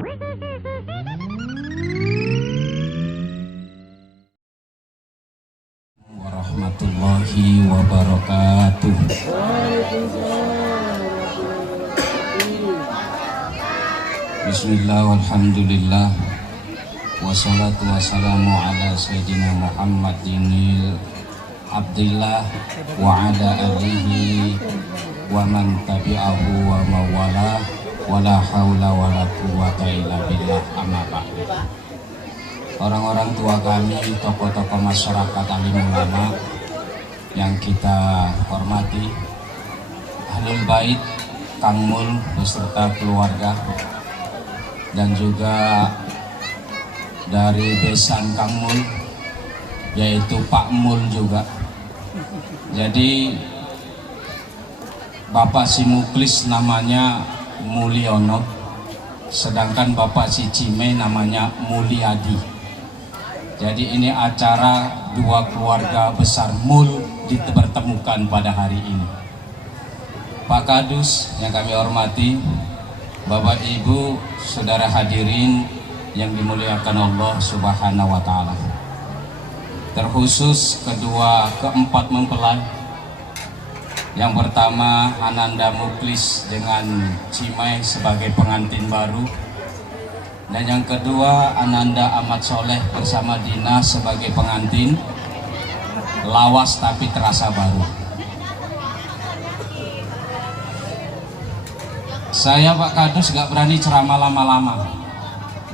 Warahmatullahi wabarakatuh. Bismillah walhamdulillah wassalatu wassalamu ala sayyidina Muhammadin Abdillah wa ala alihi wa man tabi'ahu wa mawala wala haula wala quwwata illa billah, amma ba'du. Orang-orang tua kami, tokoh-tokoh masyarakat, alim ulama yang kita hormati, Ahlul Bait, Kang Mul beserta keluarga, dan juga dari besan Kang Mul yaitu Pak Mul juga. Jadi Bapak si Muklis namanya Mulyono, sedangkan Bapak si Cime namanya Mulyadi. Jadi ini acara dua keluarga besar Mul dipertemukan pada hari ini. Pak Kadus yang kami hormati, Bapak Ibu, saudara hadirin yang dimuliakan Allah Subhanahu wa Ta'ala. Terkhusus keempat mempelai. Yang pertama Ananda Muklis dengan Cimai sebagai pengantin baru. Dan yang kedua Ananda Ahmad Soleh bersama Dina sebagai pengantin. Lawas tapi terasa baru. Saya Pak Kadus gak berani ceramah lama-lama.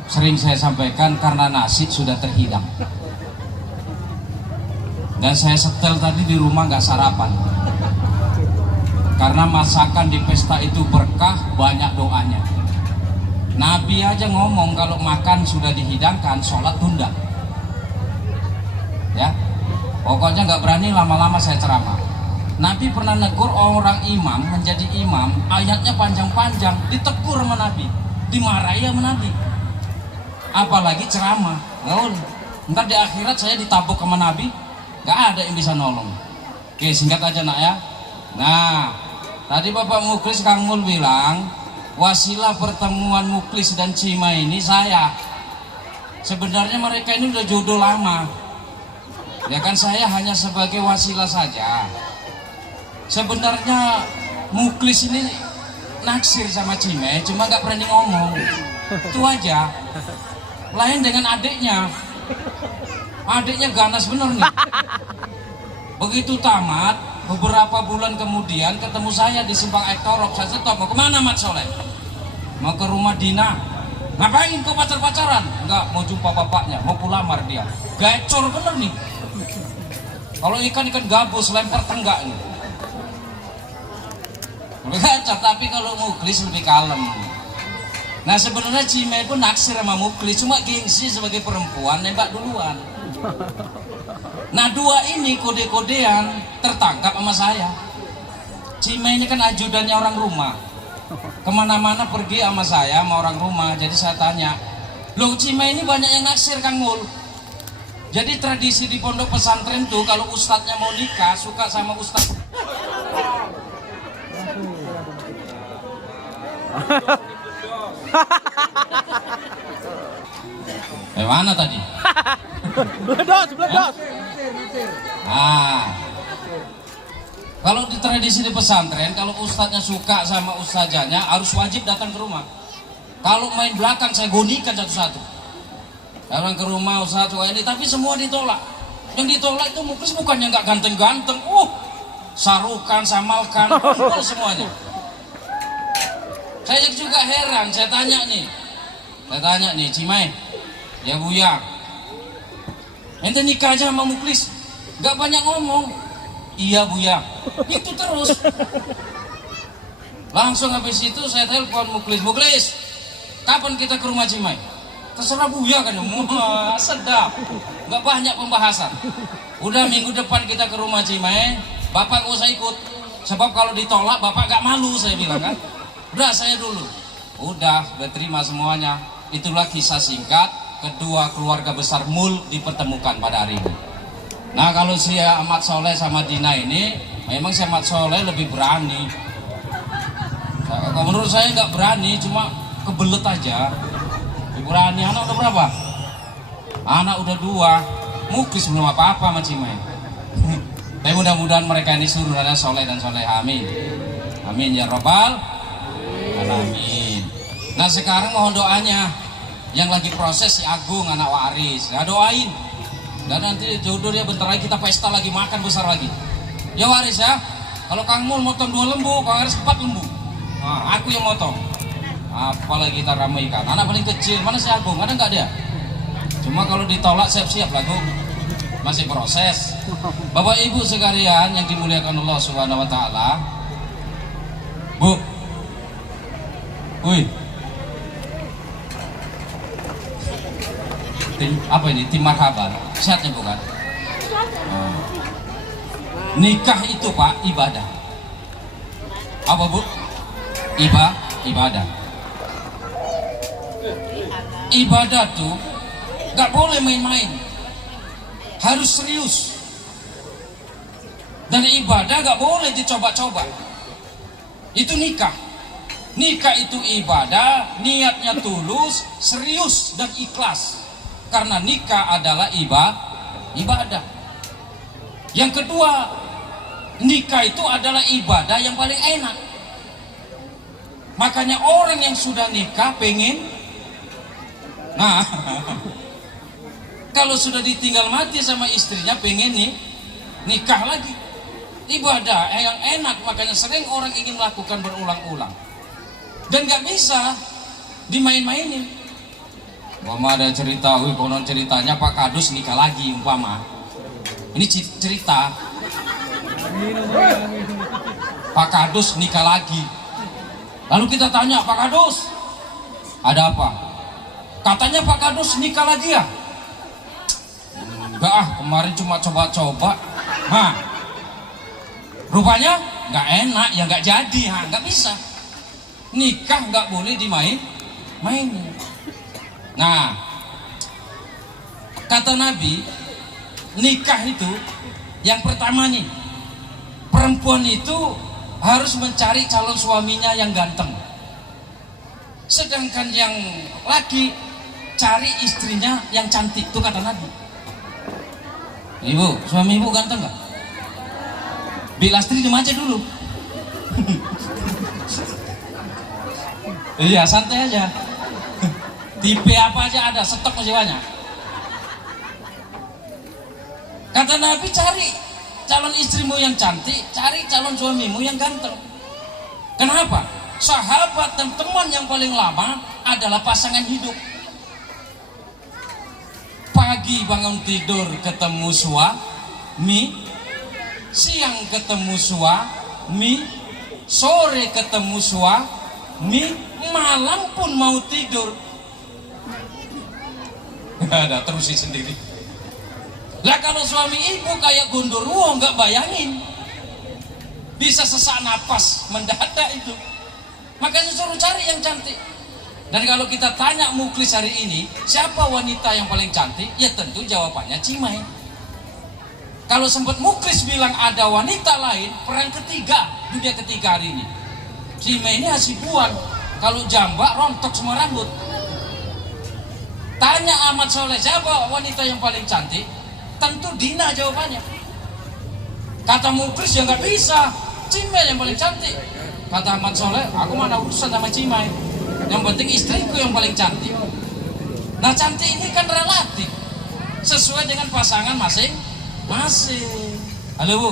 Sering saya sampaikan karena nasi sudah terhidang. Dan saya setel tadi di rumah gak sarapan. Karena masakan di pesta itu berkah, banyak doanya. Nabi aja ngomong kalau makan sudah dihidangkan, sholat tunda. Ya, pokoknya nggak berani lama-lama saya ceramah. Nabi pernah negur orang imam menjadi imam, ayatnya panjang-panjang, ditegur sama Nabi, dimarahi sama Nabi. Apalagi ceramah, gaul. Ntar di akhirat saya ditabuk sama Nabi, nggak ada yang bisa nolong. Oke, singkat aja nak ya. Nah, tadi Bapak Muklis Kang Mul bilang, wasilah pertemuan Muklis dan Cima ini saya. Sebenarnya mereka ini udah jodoh lama. Ya kan, saya hanya sebagai wasilah saja. Sebenarnya Muklis ini naksir sama Cima, cuma nggak berani ngomong. Itu aja. Lain dengan adiknya. Adiknya ganas bener nih. Begitu tamat, beberapa bulan kemudian ketemu saya di Simpang Ektorok. Saya stop, mau kemana Mat Soleh? Mau ke rumah Dina. Ngapain kau pacar-pacaran? Enggak, mau jumpa bapaknya, mau kulamar dia. Gacor bener nih. Kalau ikan gabus lempar tenggak nih. Gacor, tapi kalau Muklis lebih kalem. Nah sebenarnya Cime pun naksir sama Muklis, cuma gengsi sebagai perempuan nembak duluan. Nah dua ini kode-kodean tertangkap sama saya. Cime ini kan ajudannya orang rumah, kemana-mana pergi sama saya sama orang rumah. Jadi saya tanya, loh Cime ini banyak yang naksir Kang Mul. Jadi tradisi di pondok pesantren tuh kalau ustadznya mau nikah suka sama ustadz. Mana tadi? Bledos. Kalau di tradisi di pesantren, kalau ustadznya suka sama ustazahnya harus wajib datang ke rumah. Kalau main belakang saya gonikan satu-satu. Datang ke rumah ustadz ini, tapi semua ditolak. Yang ditolak itu Muklis bukannya nggak ganteng-ganteng, sarukan, samalkan, kumpul semuanya. Saya juga heran, saya tanya nih, Cimai, ya Buya, ente nikah aja sama Muklis, gak banyak ngomong. Iya Buya, itu terus. Langsung habis itu saya telepon Muklis, kapan kita ke rumah Cimai? Terserah Buya kan, sedap, gak banyak pembahasan. Udah minggu depan kita ke rumah Cimai, Bapak gak usah ikut, sebab kalau ditolak Bapak gak malu, saya bilang kan. Udah saya dulu, udah terima semuanya. Itulah kisah singkat kedua keluarga besar Mul dipertemukan pada hari ini. Nah kalau si Ahmad Soleh sama Dina ini, memang si Ahmad Soleh lebih berani. Menurut saya nggak berani, cuma kebelet aja. Ibu Rani anak udah berapa? Anak udah 2. Muklis belum apa-apa sama Cimai. Tapi mudah-mudahan mereka ini seluruh ada soleh dan soleh. Amin. Amin ya robbal alamin. Nah sekarang mohon doanya yang lagi proses si Agung anak waris. Ya doain. Dan nanti jodoh dia bentar lagi kita pesta lagi, makan besar lagi. Ya waris ya. Kalau Kang Mul motong 2 lembu, Kang Waris 4 lembu. Nah, aku yang motong. Apalagi kita ramaikan. Anak paling kecil mana si Agung? Ada nggak dia? Cuma kalau ditolak siap-siap lah Agung. Masih proses. Bapak Ibu sekalian yang dimuliakan Allah Subhanahu wa taala. Bu. Wih. Apa ini? Tim marhaban. Sehatnya bukan? Nikah itu Pak ibadah. Apa Bu? Ibadah. Ibadah tuh nggak boleh main-main. Harus serius. Dan ibadah nggak boleh dicoba-coba. Itu nikah. Nikah itu ibadah, niatnya tulus, serius dan ikhlas. Karena nikah adalah ibadah. Yang kedua, nikah itu adalah ibadah yang paling enak. Makanya orang yang sudah nikah pengen, nah kalau sudah ditinggal mati sama istrinya pengen nikah lagi. Ibadah yang enak, makanya sering orang ingin melakukan berulang-ulang. Dan gak bisa dimain-mainin. Umpama ada cerita, konon ceritanya Pak Kadus nikah lagi umpama. Ini cerita. Pak Kadus nikah lagi. Lalu kita tanya, Pak Kadus, ada apa? Katanya Pak Kadus nikah lagi ya? Enggak kemarin cuma coba-coba. Rupanya nggak enak, ya nggak jadi, nggak bisa. Nikah nggak boleh main. Nah, kata Nabi, nikah itu yang pertama nih, perempuan itu harus mencari calon suaminya yang ganteng. Sedangkan yang laki cari istrinya yang cantik, itu kata Nabi. Ibu, suami ibu ganteng nggak? Bilastri di aja dulu. Iya, santai aja. Tipe apa aja ada, stok masih banyak. Kata Nabi, cari calon istrimu yang cantik, cari calon suamimu yang ganteng. Kenapa? Sahabat dan teman yang paling lama adalah pasangan hidup. Pagi bangun tidur ketemu suami, siang ketemu suami, sore ketemu suami, malam pun mau tidur. Ada terusin sendiri. Lah kalau suami ibu kayak gondoruo nggak bayangin, bisa sesak napas mendadak itu. Makanya suruh cari yang cantik. Dan kalau kita tanya muklis hari ini, siapa wanita yang paling cantik? Ya tentu jawabannya Cimai. Kalau sempat muklis bilang ada wanita lain, perang ketiga, dunia ketiga hari ini. Cimai ini hasibuan. Kalau jambak rontok semua rambut. Tanya Ahmad Soleh, siapa wanita yang paling cantik? Tentu Dina jawabannya. Kata muklis ya nggak bisa, Cimai yang paling cantik. Kata Ahmad Soleh, aku mana urusan sama Cimai. Yang penting istriku yang paling cantik. Nah cantik ini kan relatif, sesuai dengan pasangan masing-masing. Halo Bu,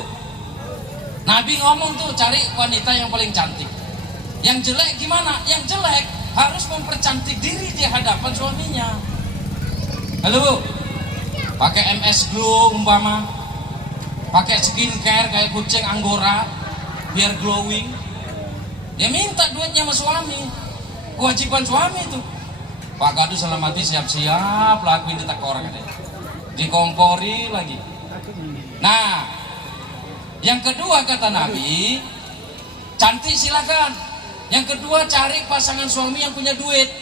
Nabi ngomong tuh cari wanita yang paling cantik. Yang jelek gimana? Yang jelek harus mempercantik diri di hadapan suaminya. Halo Bu, pakai MS Glow umpama, pakai skincare kayak kucing Anggora biar glowing. Dia minta duitnya sama suami. Kewajiban suami itu. Pak Kadus dalam hati siap-siap lakuin detak orang ada. Dikompori lagi. Nah, yang kedua kata Nabi, cantik silakan. Yang kedua cari pasangan suami yang punya duit.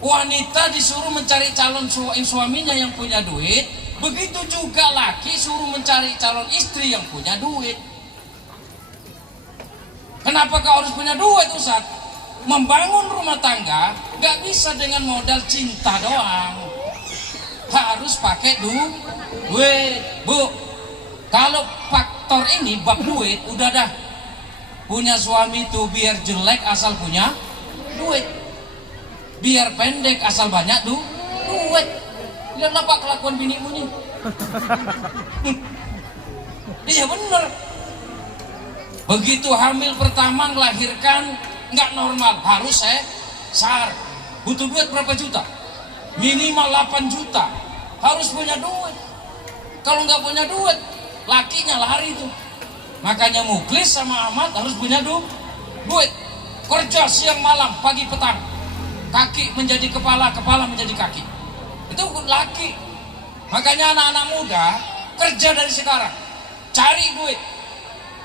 Wanita disuruh mencari calon suaminya yang punya duit, begitu juga laki suruh mencari calon istri yang punya duit. Kenapa kau harus punya duit, Ustaz? Membangun rumah tangga gak bisa dengan modal cinta doang, harus pakai duit, Bu. Kalau faktor ini bab duit, udah dah. Punya suami tuh biar jelek asal punya duit, biar pendek asal banyak duit. Lihatlah Pak kelakuan binimu nih. Iya bener. Begitu hamil pertama melahirkan nggak normal, harus sesar. Butuh duit berapa juta? Minimal 8 juta. Harus punya duit. Kalau nggak punya duit, lakinya lari tuh. Makanya Muklis sama Ahmad harus punya duit. Kerja siang malam, pagi petang. Kaki menjadi kepala, kepala menjadi kaki. Itu laki. Makanya anak-anak muda kerja dari sekarang. Cari duit.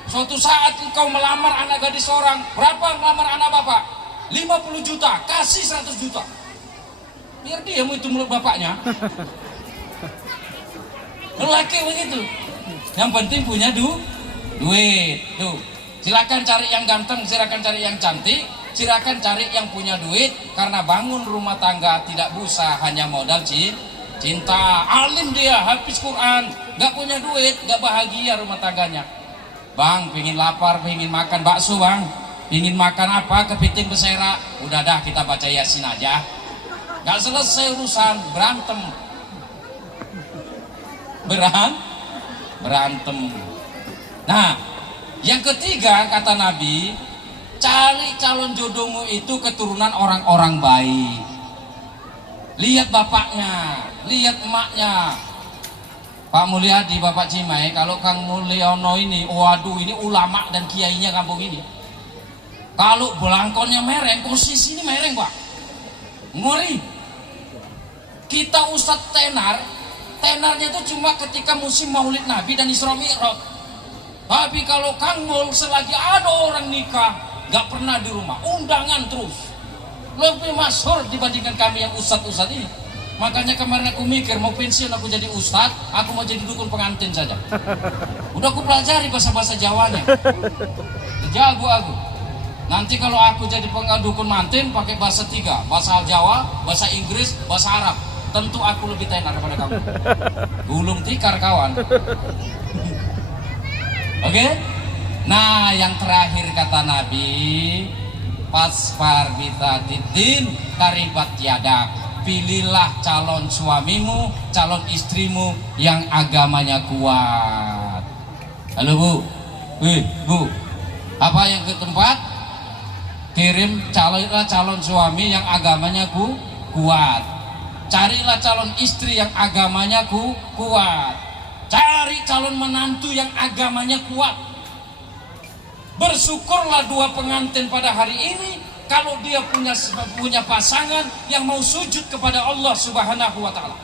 Suatu saat engkau melamar anak gadis seorang, berapa melamar anak bapak? 50 juta, kasih 100 juta. Biar dia mau itu mulut bapaknya. Lelaki begitu. Yang penting punya duit. Tuh. Silakan cari yang ganteng, silakan cari yang cantik, silakan cari yang punya duit. Karena bangun rumah tangga tidak bisa hanya modal cinta. Alim dia, habis Quran, gak punya duit, gak bahagia rumah tangganya. Bang, pingin lapar, pingin makan bakso bang, pingin makan apa, kepiting bersera, udah dah kita baca Yasin aja. Gak selesai urusan, berantem. Nah, yang ketiga kata Nabi, cari calon jodohmu itu keturunan orang-orang baik. Lihat bapaknya, lihat emaknya. Pak Mulyadi, Bapak Cimai, kalau Kang Mulyono ini, waduh ini ulama dan kiainya kampung ini. Kalau belangkonnya mereng, posisi ini mereng Pak. Ngeri. Kita Ustadz tenarnya itu cuma ketika musim Maulid Nabi dan Isra Mi'raj. Tapi kalau Kang Mul selagi ada orang nikah, gak pernah di rumah, undangan terus. Lebih masyhur dibandingkan kami yang ustadz-ustadz ini. Makanya kemarin aku mikir mau pensiun aku jadi ustadz, aku mau jadi dukun pengantin saja. Udah aku pelajari bahasa-bahasa Jawanya. Jago aku. Nanti kalau aku jadi dukun pengantin pakai bahasa 3, bahasa Jawa, bahasa Inggris, bahasa Arab. Tentu aku lebih tenar daripada kamu. Gulung tikar kawan. Oke? Nah, yang terakhir kata Nabi, pasfar bitatiddin karibat yadak. Pilihlah calon suamimu, calon istrimu yang agamanya kuat. Halo Bu, Bu, apa yang ke tempat? Kirim calon suami yang agamanya kuat. Carilah calon istri yang agamanya kuat. Cari calon menantu yang agamanya kuat. Bersyukurlah 2 pengantin pada hari ini kalau dia punya pasangan yang mau sujud kepada Allah Subhanahu wa Ta'ala.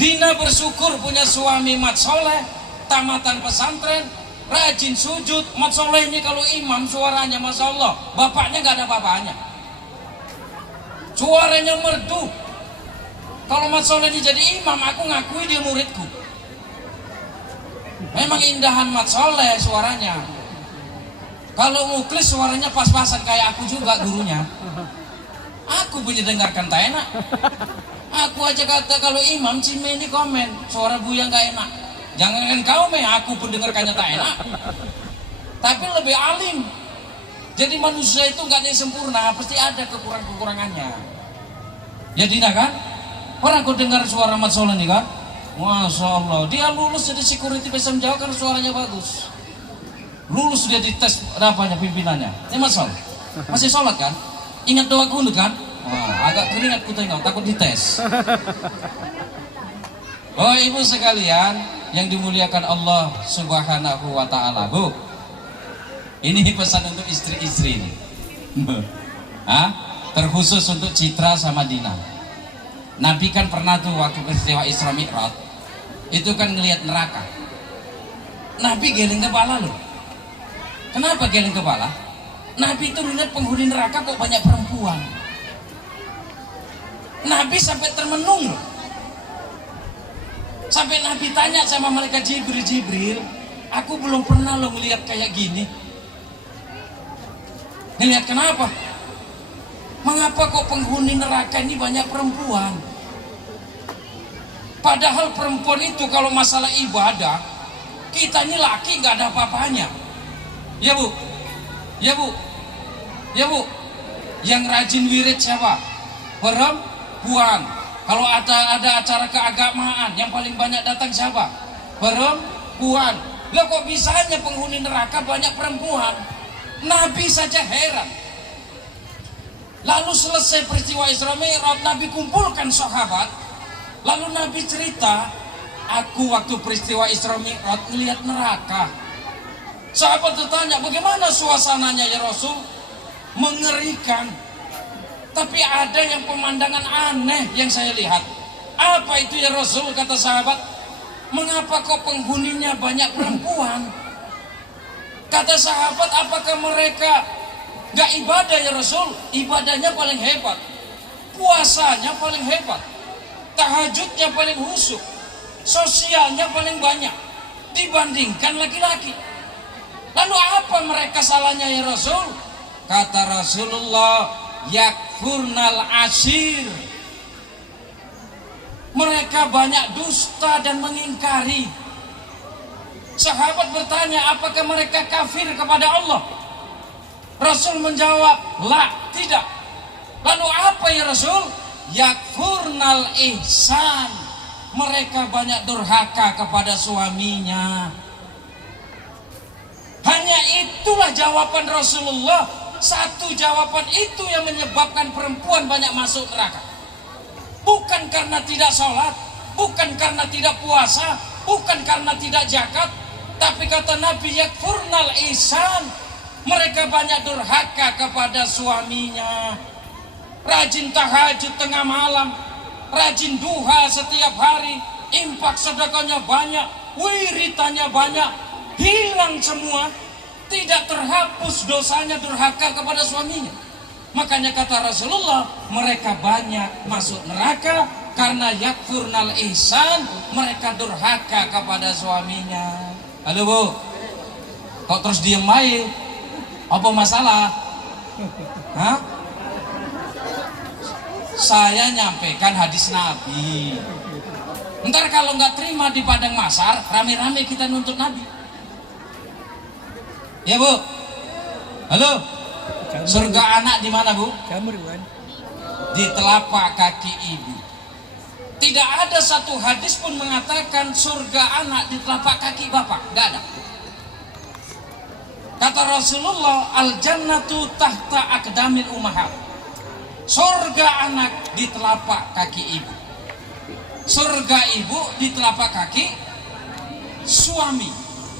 Dina bersyukur punya suami mat soleh, tamatan pesantren, rajin sujud. Mat soleh ini kalau imam suaranya Masya Allah, bapaknya gak ada apa-apanya, suaranya merdu. Kalau mat soleh ini jadi imam, aku ngakui dia muridku. Memang indahan mat soleh suaranya. Kalau Muklis suaranya pas-pasan kayak aku juga gurunya. Aku punya dengarkan tak enak. Aku aja kata kalau imam Cime ini komen suara Buya gak enak. Jangankan kau aku pun dengarkannya tak enak. Tapi lebih alim. Jadi manusia itu gak ada yang sempurna, pasti ada kekurangannya. Ya Dina kan? Pernah aku dengar suara Mat Soleh nih kan? Masya Allah, dia lulus jadi security bisa menjawab karena suaranya bagus. Lulus dia dites apanya pimpinannya. Ini masalah. Masih sholat kan? Ingat doa kunut kan? Wah, agak keringat ku tengok, takut dites. Oh ibu sekalian yang dimuliakan Allah Subhanahu wa Ta'ala. Bu, ini pesan untuk istri-istri ini. Terkhusus untuk Citra sama Dina. Nabi kan pernah tuh waktu peristiwa Isra Mi'raj itu kan ngelihat neraka. Nabi geleng kepala loh. Kenapa geleng kepala? Nabi itu melihat penghuni neraka kok banyak perempuan. Nabi sampai termenung loh. Sampai Nabi tanya sama malaikat Jibril, aku belum pernah loh melihat kayak gini. Ngelihat kenapa? Mengapa kok penghuni neraka ini banyak perempuan? Padahal perempuan itu kalau masalah ibadah, kita ini laki nggak ada apa-apanya. Ya bu, ya bu, ya bu. Yang rajin wirid siapa? Perempuan. Kalau ada acara keagamaan, yang paling banyak datang siapa? Perempuan. Lah kok bisanya penghuni neraka banyak perempuan? Nabi saja heran. Lalu selesai peristiwa Isra Mi'raj, Nabi kumpulkan sahabat. Lalu Nabi cerita, aku waktu peristiwa Isra Mi'raj melihat neraka. Sahabat bertanya, bagaimana suasananya ya Rasul? Mengerikan. Tapi ada yang pemandangan aneh yang saya lihat. Apa itu ya Rasul? Kata sahabat, mengapa kok penghuninya banyak perempuan? Kata sahabat, apakah mereka gak ibadah ya Rasul? Ibadahnya paling hebat, puasanya paling hebat, tahajudnya paling khusyuk, sosialnya paling banyak dibandingkan laki-laki. Lalu apa mereka salahnya ya Rasul? Kata Rasulullah, yakfurnal ashir. Mereka banyak dusta dan mengingkari. Sahabat bertanya, apakah mereka kafir kepada Allah? Rasul menjawab, la, tidak. Lalu apa ya Rasul? Yakfurnal ihsan. Mereka banyak durhaka kepada suaminya. Hanya itulah jawaban Rasulullah. Satu jawaban itu yang menyebabkan perempuan banyak masuk neraka. Bukan karena tidak sholat, bukan karena tidak puasa, bukan karena tidak zakat, tapi kata Nabi, yakfurnal ihsan. Mereka banyak durhaka kepada suaminya. Rajin tahajud tengah malam, rajin duha setiap hari, infak sedekahnya banyak, wiritannya banyak, hilang semua, tidak terhapus dosanya durhaka kepada suaminya. Makanya kata Rasulullah, mereka banyak masuk neraka karena yakfurnal ihsan, mereka durhaka kepada suaminya. Halo bu, kok terus diem aja? Apa masalah? Hah? Saya nyampaikan hadis Nabi. Ntar kalau nggak terima di padang mahsyar, rame-rame kita nuntut Nabi. Ya bu, halo. Surga anak di mana bu? Di telapak kaki ibu. Tidak ada satu hadis pun mengatakan surga anak di telapak kaki bapak. Tidak ada. Kata Rasulullah, al jannatu tahta aqdamil ummahat. Surga anak di telapak kaki ibu. Surga ibu di telapak kaki suami.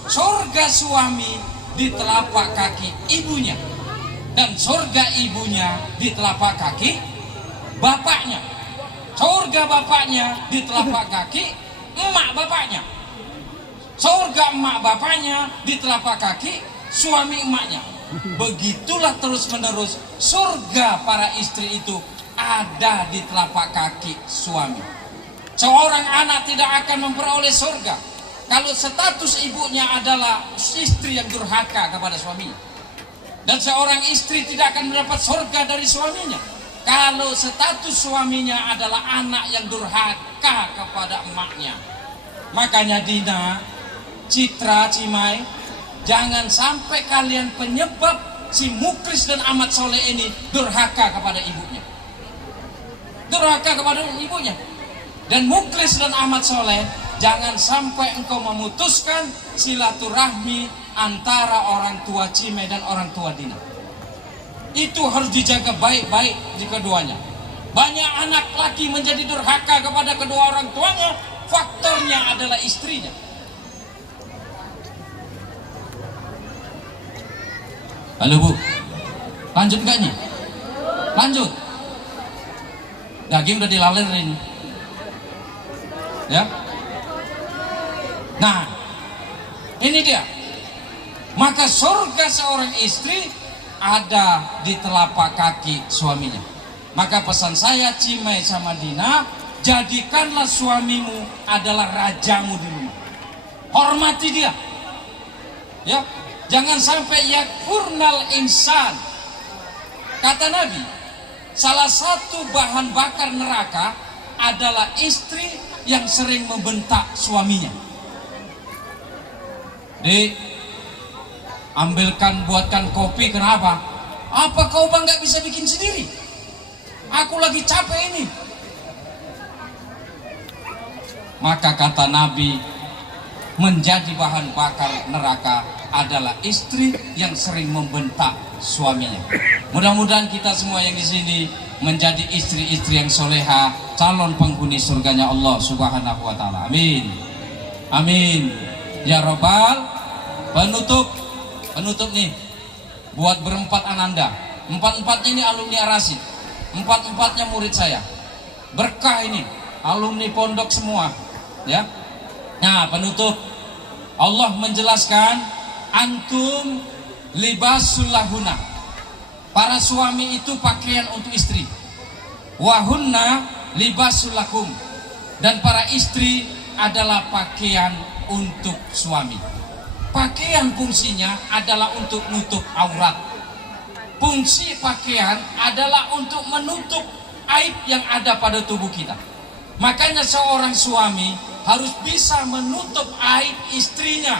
Surga suami di telapak kaki ibunya. Dan surga ibunya di telapak kaki bapaknya. Surga bapaknya di telapak kaki emak bapaknya. Surga emak bapaknya di telapak kaki suami emaknya. Begitulah terus menerus surga para istri itu ada di telapak kaki suami. Seorang anak tidak akan memperoleh surga kalau status ibunya adalah istri yang durhaka kepada suaminya. Dan seorang istri tidak akan mendapat surga dari suaminya kalau status suaminya adalah anak yang durhaka kepada emaknya. Makanya Dina, Citra, Cimai, jangan sampai kalian penyebab si Muklis dan Ahmad Soleh ini durhaka kepada ibunya. Durhaka kepada ibunya. Dan Muklis dan Ahmad Soleh, jangan sampai engkau memutuskan silaturahmi antara orang tua Cimai dan orang tua Dina. Itu harus dijaga baik-baik di keduanya. Banyak anak laki menjadi durhaka kepada kedua orang tuanya, faktornya adalah istrinya. Halo bu, lanjut gak nih? Lanjut. Daging udah dilalerin. Ya. Nah, ini dia. Maka surga seorang istri ada di telapak kaki suaminya. Maka pesan saya Cimai sama Dina, jadikanlah suamimu adalah rajamu di rumah. Hormati dia. Ya, jangan sampai yakfurnal insan. Kata Nabi, salah satu bahan bakar neraka adalah istri yang sering membentak suaminya. Dek, ambilkan, buatkan kopi. Kenapa? Apa kau bang gak bisa bikin sendiri? Aku lagi capek ini. Maka kata Nabi, menjadi bahan bakar neraka adalah istri yang sering membentak suaminya. Mudah-mudahan kita semua yang di sini menjadi istri-istri yang soleha, calon penghuni surganya Allah Subhanahu wa Ta'ala. Amin. Amin. Ya Rabbal. Penutup nih buat berempat ananda. Empat-empatnya ini alumni Ar-Rasyid. Empat-empatnya murid saya. Berkah ini, alumni pondok semua. Ya. Nah, penutup, Allah menjelaskan, antum libasul lahuna. Para suami itu pakaian untuk istri. Wahunna libasul lakum. Dan para istri adalah pakaian untuk suami. Pakaian fungsinya adalah untuk menutup aurat. Fungsi pakaian adalah untuk menutup aib yang ada pada tubuh kita. Makanya seorang suami harus bisa menutup aib istrinya.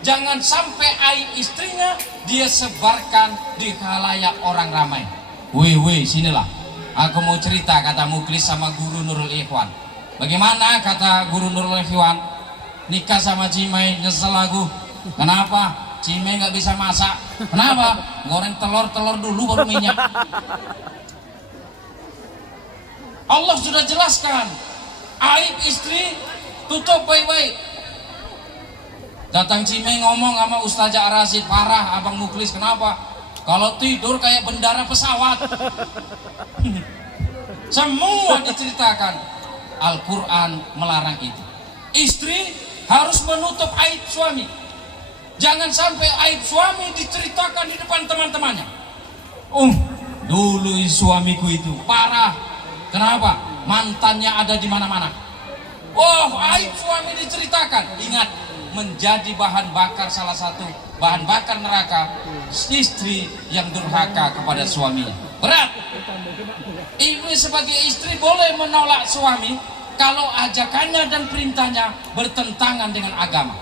Jangan sampai aib istrinya dia sebarkan di khalayak orang ramai. Weh, sinilah. Aku mau cerita, kata Muklis sama guru Nurul Ikhwan. Bagaimana kata guru Nurul Ikhwan? Nikah sama Cimai, nyesel aku. Kenapa? Cimai nggak bisa masak. Kenapa? Goreng telur dulu baru minyak. Allah sudah jelaskan, aib istri tutup baik-baik. Datang Cimai ngomong sama Ustazah Ar-Rasyid, parah Abang Muklis. Kenapa? Kalau tidur kayak bendara pesawat. Semua diceritakan. Al-Quran melarang itu. Istri harus menutup aib suami. Jangan sampai aib suami diceritakan di depan teman-temannya. Dulu suamiku itu parah. Kenapa? Mantannya ada di mana-mana. Aib suami diceritakan. Ingat, menjadi bahan bakar, salah satu bahan bakar neraka istri yang durhaka kepada suaminya. Berat. Ibu sebagai istri boleh menolak suami kalau ajakannya dan perintahnya bertentangan dengan agama.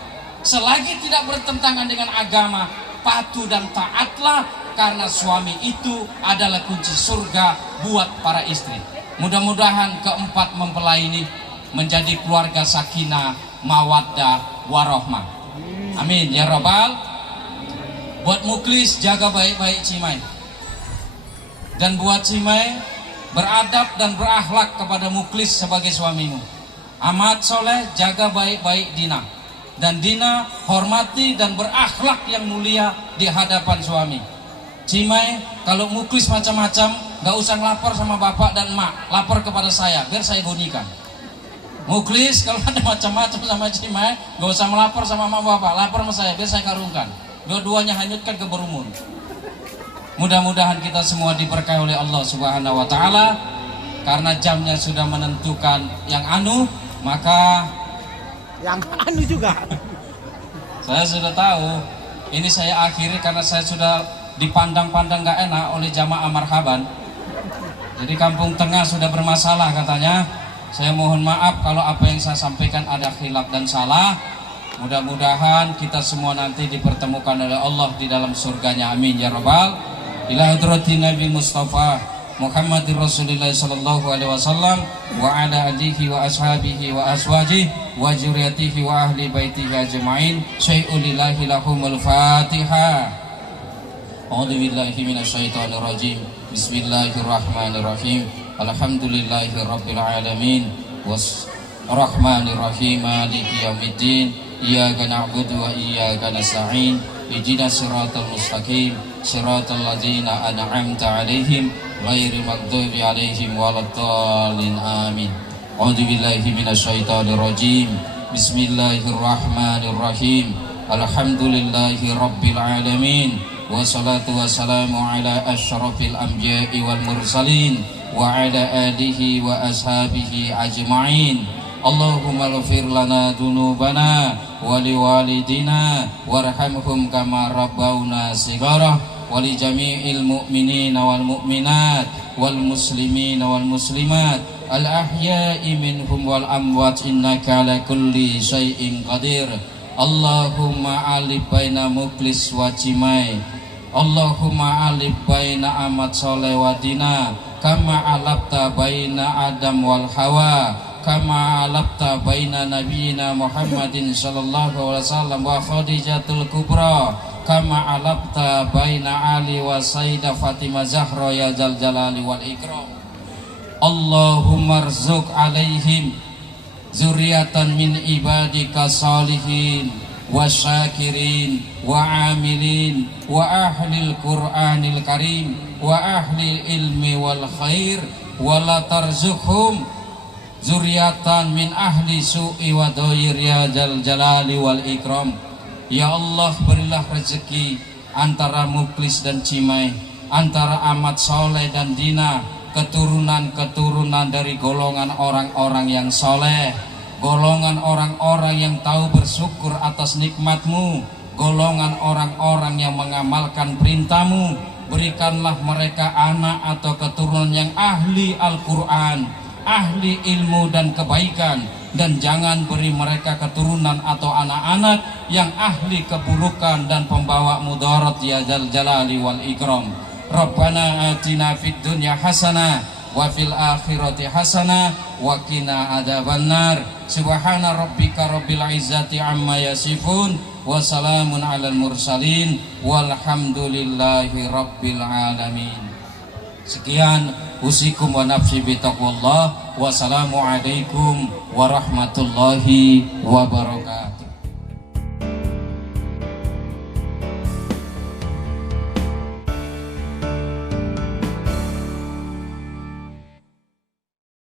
Selagi tidak bertentangan dengan agama, patuh dan taatlah, karena suami itu adalah kunci surga buat para istri. Mudah-mudahan keempat mempelai ini menjadi keluarga sakinah, mawaddah, warohmah. Amin ya Rabbal. Buat Muklis, jaga baik-baik Cimai. Dan buat Cimai, beradab dan berakhlak kepada Muklis sebagai suamimu. Amat soleh, jaga baik-baik Dina. Dan Dina hormati dan berakhlak yang mulia di hadapan suami. Cimai, kalau Muklis macam-macam, gak usah ngelapor sama bapak dan emak, lapor kepada saya, biar saya gonikan. Muklis, kalau ada macam-macam sama Cimai, gak usah melapor sama emak bapak, lapor sama saya, biar saya karungkan. Dua-duanya hanyutkan ke berumun. Mudah-mudahan kita semua diberkahi oleh Allah Subhanahu wa Ta'ala. Karena jamnya sudah menentukan yang anu, maka yang anu juga. Saya sudah tahu. Ini saya akhiri karena saya sudah dipandang-pandang gak enak oleh jamaah marhaban. Jadi Kampung Tengah sudah bermasalah katanya. Saya mohon maaf kalau apa yang saya sampaikan ada khilaf dan salah. Mudah-mudahan kita semua nanti dipertemukan oleh Allah di dalam surganya. Amin ya Rabbal. Ila hadratin Nabi Mustafa Muhammadir Rasulullah sallallahu alaihi wasallam wa ala alihi wa ashabihi wa aswajihi wa zurriyyatihi wa ahli baitihi ajma'in. Syai'ulillahi lahumul Fatihah. A'udzu billahi minasyaitonir rajim. Bismillahirrahmanirrahim. Alhamdulillahirabbil alamin. Wasrahmanir rahim. Maliki yaumiddin. Iyyaka na'budu wa iyyaka nasta'in. Ihdinas siratal mustaqim. Siratal ladzina an'amta 'alaihim ghairil maghdubi 'alaihim waladdallin. Amin. A'udzu billahi minasyaitonir rajim. Bismillahirrahmanirrahim. Alhamdulillahi rabbil alamin. Wassalatu wassalamu ala asyrafil anbiya'i wal mursalin wa ala alihi wa ashabihi ajma'in. Allahumma ighfir lana dzunubana wa liwalidina warhamhum kama rabbawna shighara. ولجميع المؤمنين والمؤمنات والمسلمين والمسلمات الأحياء منهم والأموات إنك على كل شيء قدير اللهم ألف بين مخلص وجماي اللهم ألف بين أحمد صالح ودينا كما ألفت بين آدم والحوا كما ألفت بين نبينا محمد صلى الله عليه وسلم وخديجة الكبرى كما ألفت بين علي وسيدة فاطمة زهرا يا ذا الجلال والإكرام اللهم ارزق عليهم ذرية من عبادك الصالحين والشاكرين وعاملين وأهل القرآن الكريم وأهل العلم والخير ولا ترزقهم ذرية من أهل سوء وضير يا ذا الجلال والإكرام. Ya Allah, berilah rezeki antara Muklis dan Cimai, antara Ahmad Soleh dan Dina, keturunan-keturunan dari golongan orang-orang yang soleh, golongan orang-orang yang tahu bersyukur atas nikmat-Mu, golongan orang-orang yang mengamalkan perintah-Mu. Berikanlah mereka anak atau keturunan yang ahli Al-Quran, ahli ilmu dan kebaikan, dan jangan beri mereka keturunan atau anak-anak yang ahli keburukan dan pembawa mudarat ya dzal jalali wal ikram. Rabbana atina fid dunya hasanah wa fil akhirati hasanah wa qina adzabannar. Subhana rabbika rabbil izzati amma yasifun wa salamun alal mursalin walhamdulillahi rabbil alamin. Sekian usikum wa nafsi bitaqwallah. Wassalamualaikum warahmatullahi wabarakatuh.